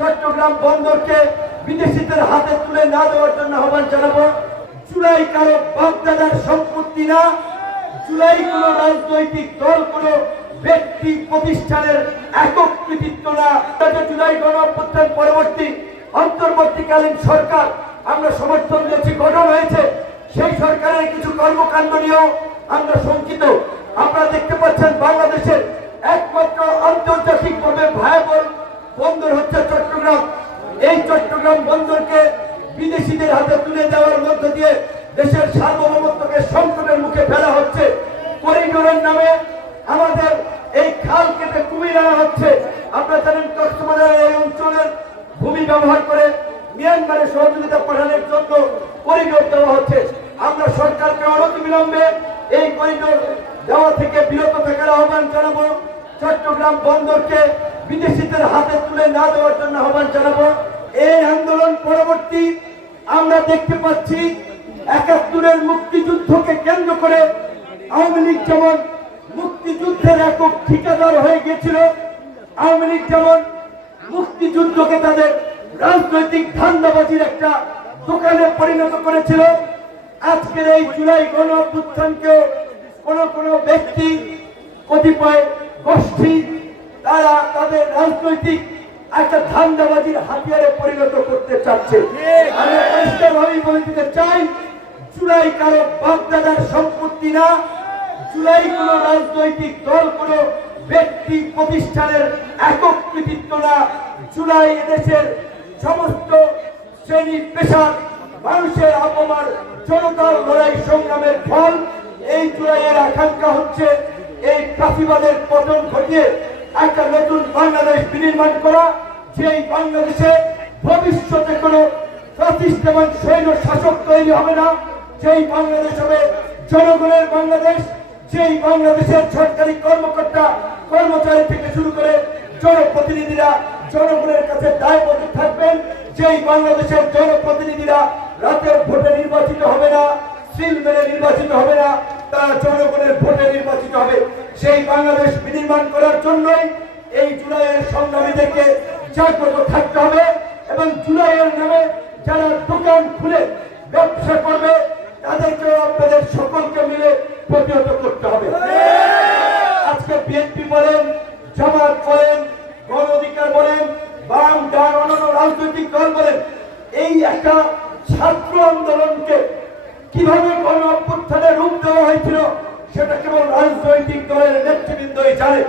চট্টগ্রাম বন্দরকে বিদেশিদের হাতে তুলে না দেওয়ার জন্য আহ্বান জানাবো। জুলাই কারো বাগদাদার সম্পত্তি না, জুলাই কোন রাজনৈতিক দল, কোন ব্যক্তি প্রতিষ্ঠানের একক কৃতিত্ব না। জুলাই গণ অভ্যুত্থান পরবর্তী অন্তর্বর্তীকালীন সরকার আমরা সমর্থন দিয়েছি, গঠন হয়েছে। সেই সরকারের কিছু কর্মকাণ্ড নিয়েও আমরা শঙ্কিত। আপনারা দেখতে পাচ্ছেন বাংলাদেশের একমাত্র আন্তর্জাতিকভাবে ভায়াবল বন্দর হচ্ছে চট্টগ্রাম। এই চট্টগ্রাম বন্দরকে বিদেশিদের হাতে তুলে দেওয়ার মধ্য দিয়ে দেশের সার্বভৌমত্বকে সংকটের মুখে ফেলা হচ্ছে। করিডোরের নামে আমাদের এই খাল কেটে কুমির আনা হচ্ছে। আপনারা জানেন কক্সবাজারের এই অঞ্চলের ভূমি ব্যবহার করে মিয়ানমারে সহযোগিতা পাঠানোর জন্য করিডোর দেওয়া হচ্ছে। আমরা সরকারকে অনতিবিলম্বে এই করিডোর দেওয়া থেকে বিরত থাকার আহ্বান জানাবো। চট্টগ্রাম বন্দরকে বিদেশিদের হাতে তুলে না দেওয়ার জন্য আহ্বান জানাবো। এই আন্দোলন পরবর্তী আমরা দেখতে পাচ্ছি ৭১-এর মুক্তিযুদ্ধকে কেন্দ্র করে আওয়ামী লীগ যেমন মুক্তিযুদ্ধের একক ঠিকাদার হয়ে গিয়েছিল, আওয়ামী লীগ যেমন মুক্তিযুদ্ধকে তাদের রাজনৈতিক ধান্দাবাজির একটা দোকানে পরিণত করেছিল, আজকের এই জুলাই গণ অভ্যুত্থানকেও কোন ব্যক্তি, কতিপয় গোষ্ঠী তারা তাদের রাজনৈতিক একটা ধান্দাবাজির হাতিয়ারে পরিণত করতে চাচ্ছে। আমি পরিষ্কারভাবেই বলে দিতে চাই, জুলাই কারো বাগদাদার সম্পত্তি না, জুলাই কোন রাজনৈতিক দল, কোন ব্যক্তি প্রতিষ্ঠানের একক কৃতিত্ব না। জুলাই এদেশের সমস্ত শ্রেণী পেশার মানুষের অপমান, জনতার লড়াই সংগ্রামের ফল। এই জুলাইয়ের আকাঙ্ক্ষা হচ্ছে এই ফাঁসিবাদের পতন ঘটিয়ে একটা নতুন বাংলাদেশ বিনির্মাণ করা, যেই বাংলাদেশে ভবিষ্যতে কোন ফ্যাসিস্ট এবং সৈন্য শাসক তৈরি হবে না, যেই বাংলাদেশ হবে জনগণের বাংলাদেশ, যেই বাংলাদেশের সরকারি কর্মকর্তা কর্মচারী থেকে শুরু করে জনপ্রতিনিধিরা জনগণের কাছে দায়বদ্ধ থাকবেন, যেই বাংলাদেশের জনপ্রতিনিধিরা রাতের ভোটে নির্বাচিত হবে না, সিল মেনে নির্বাচিত হবে না, তারা জনগণের ভোটে নির্বাচিত হবে। সেই বাংলাদেশ বিনির্মাণ করার জন্যই এই জুলাইয়ের সংগ্রামীদেরকে জাগ্রত থাকতে হবে এবং জুলাইয়ের নামে যারা দোকান খুলে ব্যবসা করবে তাদেরকে আপনাদের সকলকে মিলে প্রতিহত করতে হবে। আজকে বিএনপি বলেন, জামাত বলেন, গণ অধিকার বলেন, বাম ডান অন্যান্য রাজনৈতিক দল বলেন, এই একটা ছাত্র আন্দোলনকে কিভাবে গণ অভ্যুত্থানে রূপ দেওয়া হয়েছিল সেটা কেবল রাজনৈতিক দলের নেতৃবৃন্দই জানে।